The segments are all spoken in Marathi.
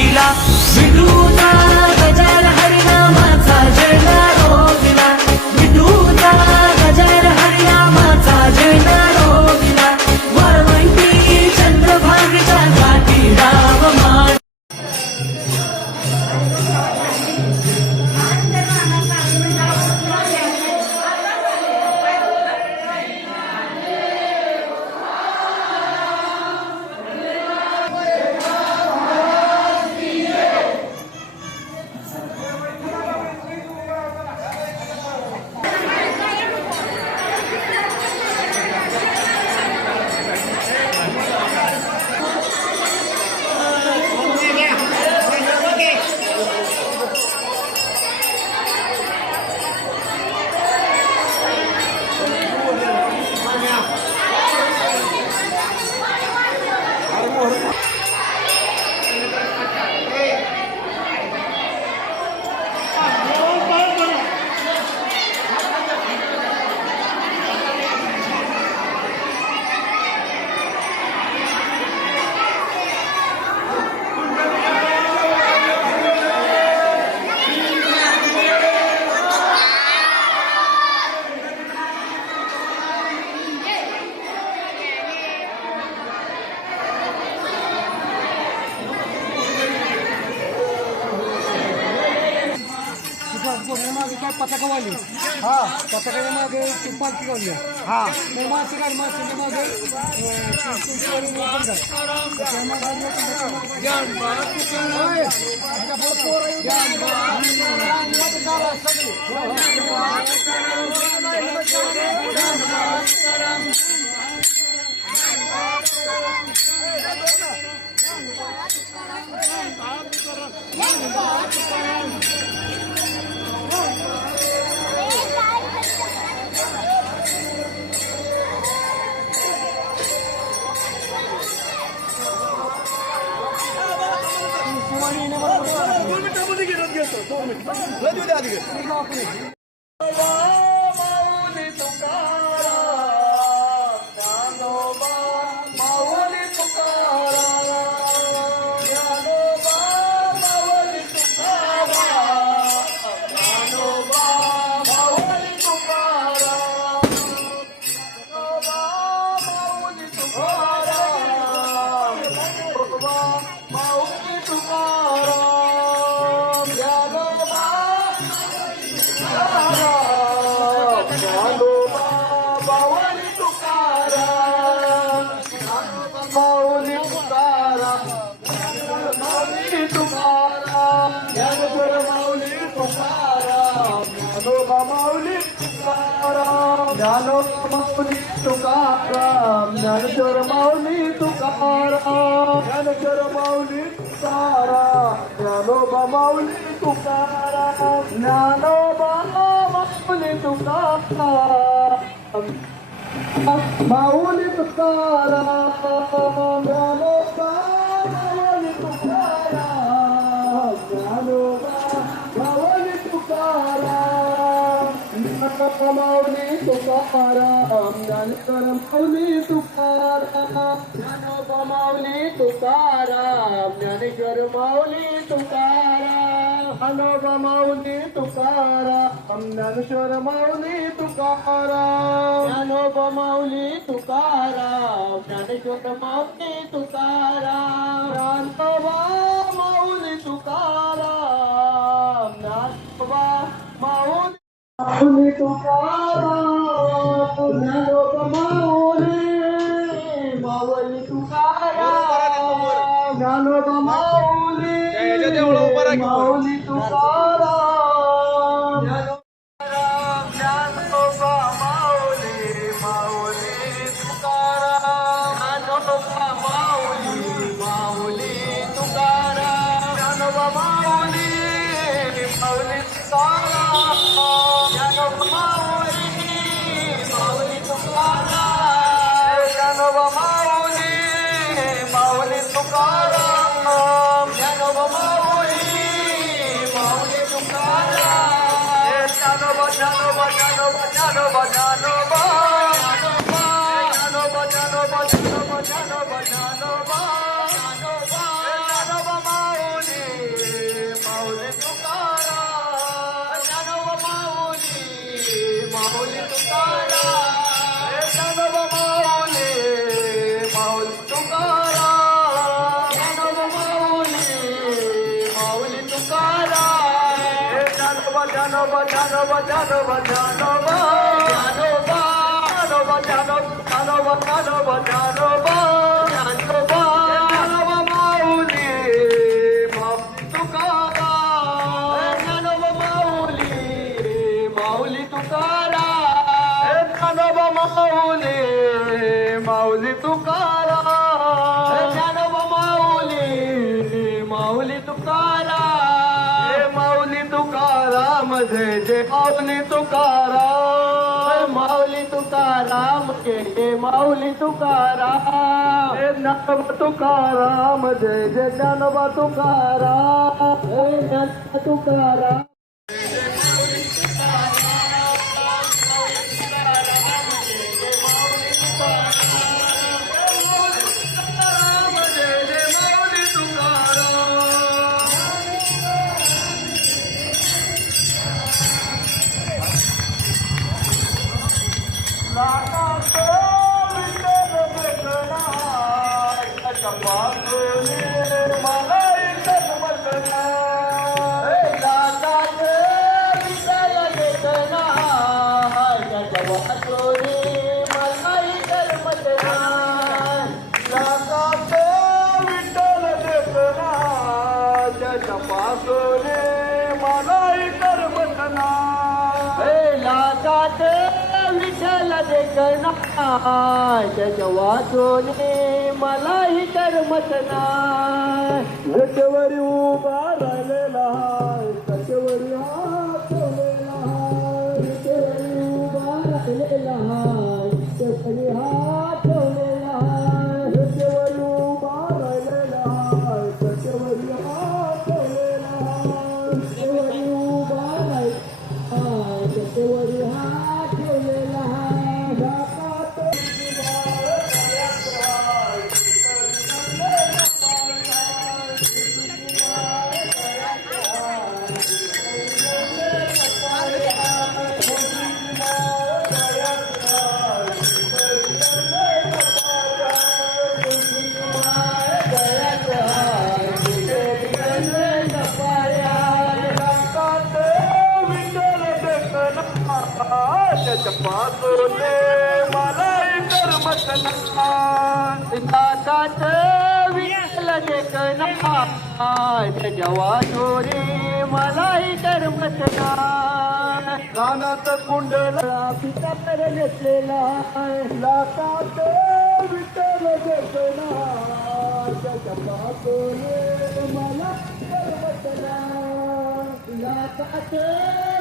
दिला विठूचा गजर हरिनामाचा जळणारो दिला विठूचा गजर हरिनामाचा जळणारो दिला वरवंटी चंद्रभागेच्या घाटी राम मान पताका वाली हा पताकाच्या मागे पालखी गावली हा मासे गाडी माशाच्या मागे तुकाराम ज्ञानेश्वर माऊली तुकाराम ज्ञानेश्वर माऊली तुकाराम ज्ञानोबा माऊली तुकाराम ज्ञानोबा माऊली तुकाराम माऊली तुकाराम ज्ञानोबा माऊली तुकाराम ज्ञानोबा माऊली तुकाराम माऊली तुकाराम ज्ञानेश्वर माऊली तुकाराम ज्ञानोबा माऊली तुकाराम ज्ञानेश्वर माऊली तुकाराम ज्ञानोबा माऊली तुकाराम ज्ञानेश्वर माऊली तुकाराम ज्ञानोबा माऊली तुकाराम ज्ञानेश्वर माऊली तुकाराम ज्ञानोबा माऊली तुकाराम ज्ञानोबा माऊली माऊली तुकाराम ज्ञानोबा माऊली माऊली तुकाराम ज्ञानोबा माऊली माऊली तुकाराम ज्ञानोबा माऊली माऊली तुकाराम ज्ञानोबा माऊली माऊली तुकाराम ज्ञानोबा माऊली माऊली तुकाराम ज्ञानोबा माऊली माऊली तुकाराम ज्ञानोबा माऊली माऊली तुकाराम ज्ञानोबा ज्ञानोबा ज्ञानोबा ज्ञानोबा ज्ञानोबा ज्ञानोबा ज्ञानोबा ज्ञानोबा ज्ञानोबा ज्ञानोबा ज्ञानोबा ज्ञानोबा माऊली जानोबा जानोबा जानोबा जानोबा जानोबा जानोबा जानोबा जानोबा जानोबा जानोबा जानोबा माऊली तुकाराम जानोबा माऊली तुकाराम जानोबा माऊली तुकाराम जानोबा माऊली तुकाराम माऊली तुकाराम जय जय माऊली तुकाराम माऊली तुकाराम जय जय माऊली तुकाराम ज्ञानोबा तुकाराम जय जय ज्ञानोबा तुकाराम ज्ञानोबा तुकाराम विठ्ठल देखना त्याच्या वाचोने मलाही करमत नाही त्याच्यावर उभा राहिलेला त्याच्यावर हात ठेवलेला त्याच्यावर उभा राहिलेला त्याच्यावर हात ठेवलेला त्याच्यावर उभा राहिलेला त्याच्यावर हात ठेवलेला त्याच्यावर उभा राहिलेला त्याच्यावर हात ठेवलेला पासोने मलाही करमत नाही दातात विठ्ठल देखना त्याच्या वाचोने मलाही करमत नाही कानात कुंडला पिता पर नेसलेला लातात विठ्ठल देखना त्याच्या पासोने मला करमत नाही लातात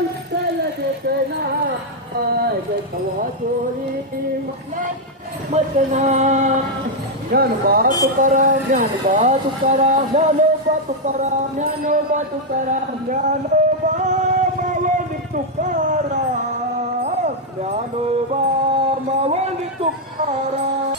विठ्ठल देखना ज्ञानोबा तुकाराम ज्ञानोबा तुकाराम ज्ञानोबा तुकाराम ज्ञानोबा तुकाराम ज्ञानोबा माऊली तुकाराम ज्ञानोबा माऊली तुकाराम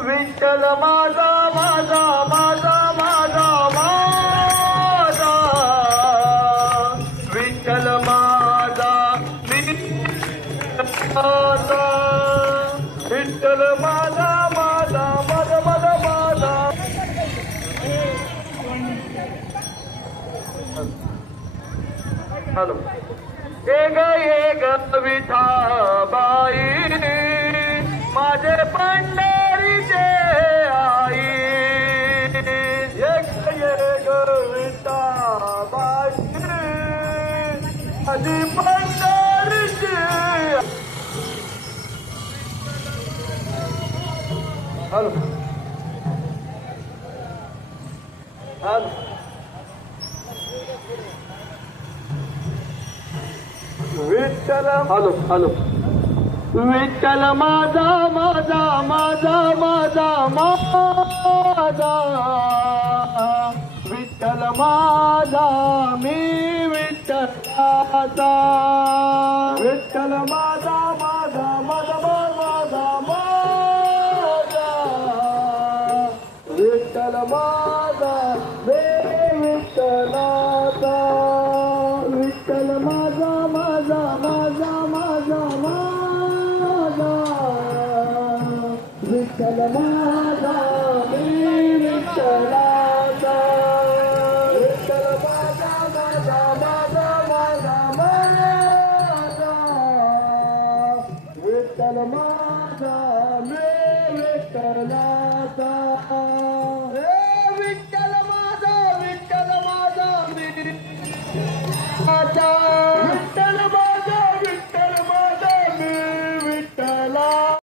विठ्ठल माझा माझा माझा माझा माझा विठ्ठल माझा माझा विठ्ठल माझा माझा माझा माझा माझा हॅलो ये ग विठाबाई माझे पंढरीचे आई ये ग विठाबाई माझी पंढरीचे hello hello Vitthal hello hello Vitthal माझा माझा माझा माझा माझा विठ्ठल माझा मी विठ्ठलाचा विठ्ठल माझा